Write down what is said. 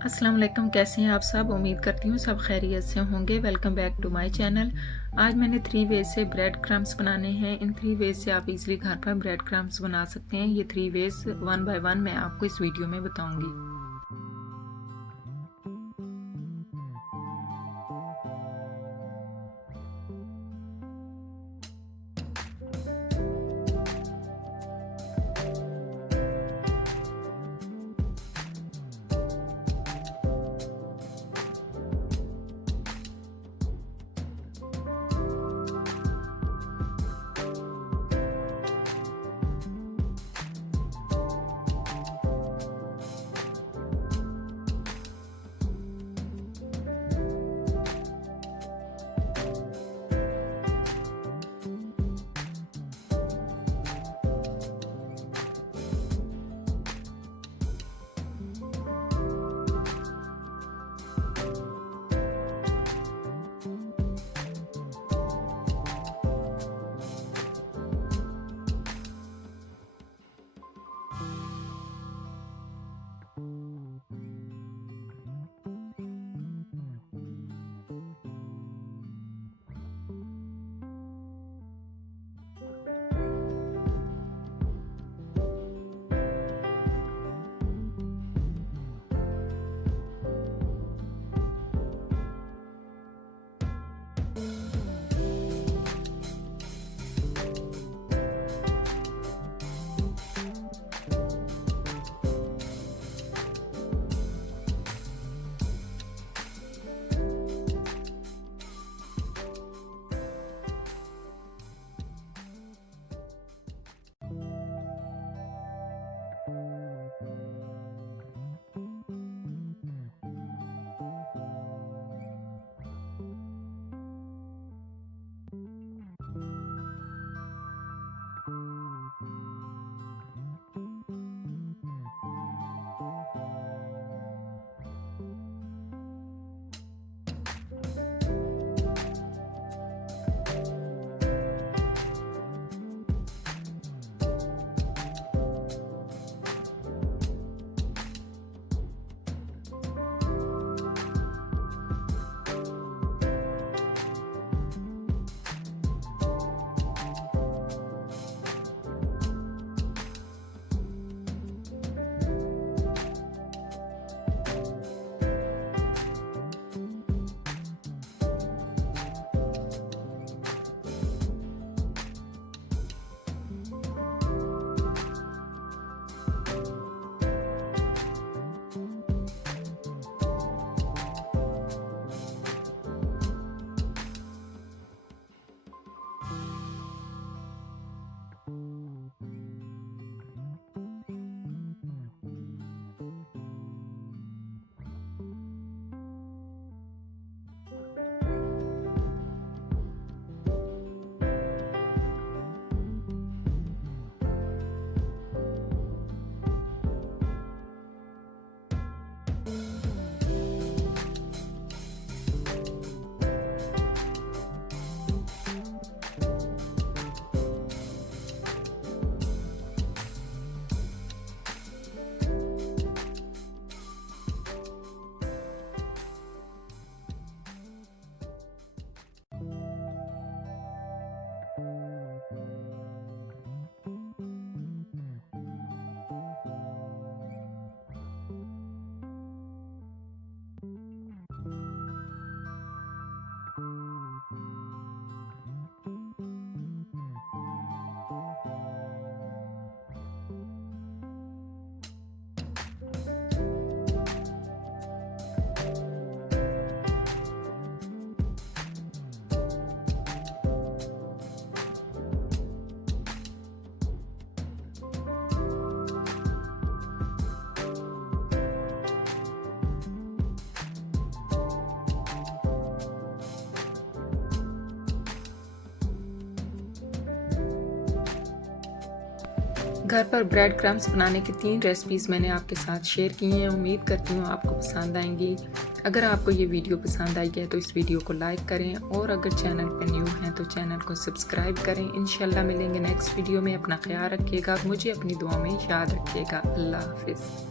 अस्सलाम वालेकुम, कैसे हैं आप सब। उम्मीद करती हूँ सब खैरियत से होंगे। Welcome back to my channel. आज मैंने 3 वेज से ब्रेड क्रम्स बनाने हैं। इन 3 वेज से आप इजीली घर पर ब्रेड क्रम्स बना सकते हैं। ये 3 वेज वन बाय वन मैं आपको इस वीडियो में बताऊंगी। घर पर ब्रेड क्रम्स बनाने की 3 रेसिपीज़ मैंने आपके साथ शेयर की हैं। उम्मीद करती हूँ आपको पसंद आएंगी। अगर आपको ये वीडियो पसंद आई है तो इस वीडियो को लाइक करें और अगर चैनल पर न्यू हैं तो चैनल को सब्सक्राइब करें। इंशाल्लाह मिलेंगे नेक्स्ट वीडियो में। अपना ख्याल रखिएगा, मुझे अपनी दुआ में याद रखिएगा। अल्लाह हाफिज़।